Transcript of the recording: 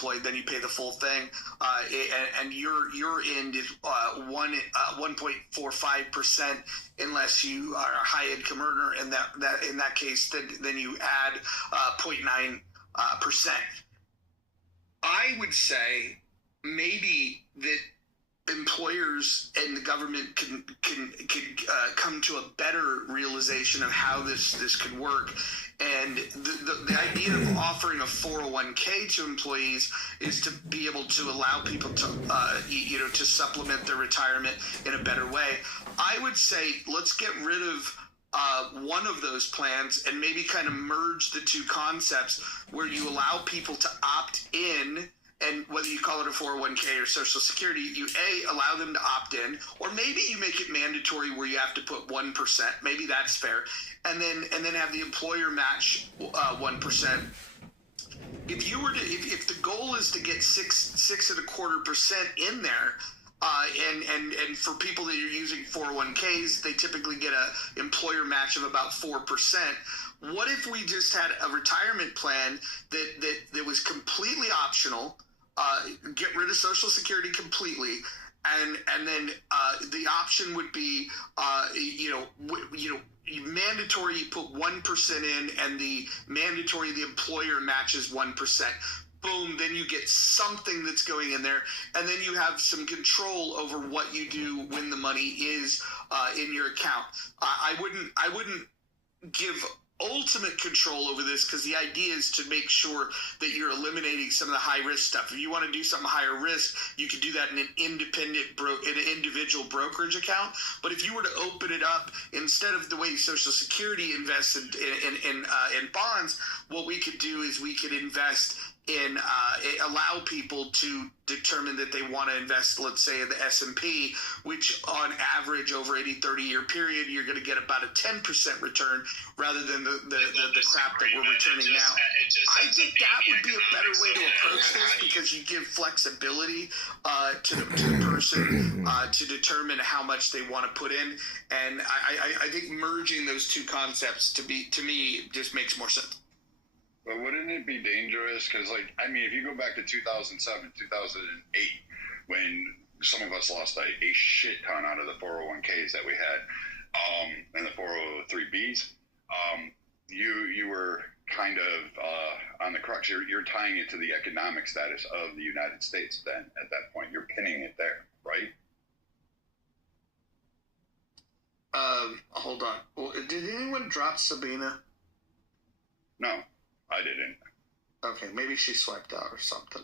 employed, then you pay the full thing, and your end is 1.45% unless you are a high income earner, and that in that case, then you add 0.9%. I would say maybe that employers and the government can come to a better realization of how this could work. And the idea of offering a 401k to employees is to be able to allow people to to supplement their retirement in a better way. I would say let's get rid of one of those plans and maybe kind of merge the two concepts where you allow people to opt in. And whether you call it a 401k or Social Security, you allow them to opt in, or maybe you make it mandatory where you have to put 1%. Maybe that's fair, and then have the employer match 1%. If you were to, if the goal is to get 6.25% in there, and for people that are using 401ks, they typically get a employer match of about 4%. What if we just had a retirement plan that was completely optional? Get rid of Social Security completely, and then the option would be mandatory. You put 1% in, and the employer matches 1%. Boom, then you get something that's going in there, and then you have some control over what you do when the money is in your account. I wouldn't give ultimate control over this, because the idea is to make sure that you're eliminating some of the high risk stuff. If you want to do something higher risk, you can do that in an individual brokerage account. But if you were to open it up, instead of the way Social Security invests in bonds, what we could do is we could invest in allow people to determine that they want to invest, let's say, in the S&P, which on average over any 30-year period, you're going to get about a 10% return rather than the crap that we're returning now. I think that would be a better way to approach this, because you give flexibility to the person to determine how much they want to put in. And I think merging those two concepts to me just makes more sense. But wouldn't it be dangerous? Because, if you go back to 2007, 2008, when some of us lost a shit ton out of the 401ks that we had, and the 403bs, you were kind of on the crux. You're tying it to the economic status of the United States then at that point. You're pinning it there, right? Hold on. Well, did anyone drop Sabina? No. I didn't. Okay, maybe she swiped out or something.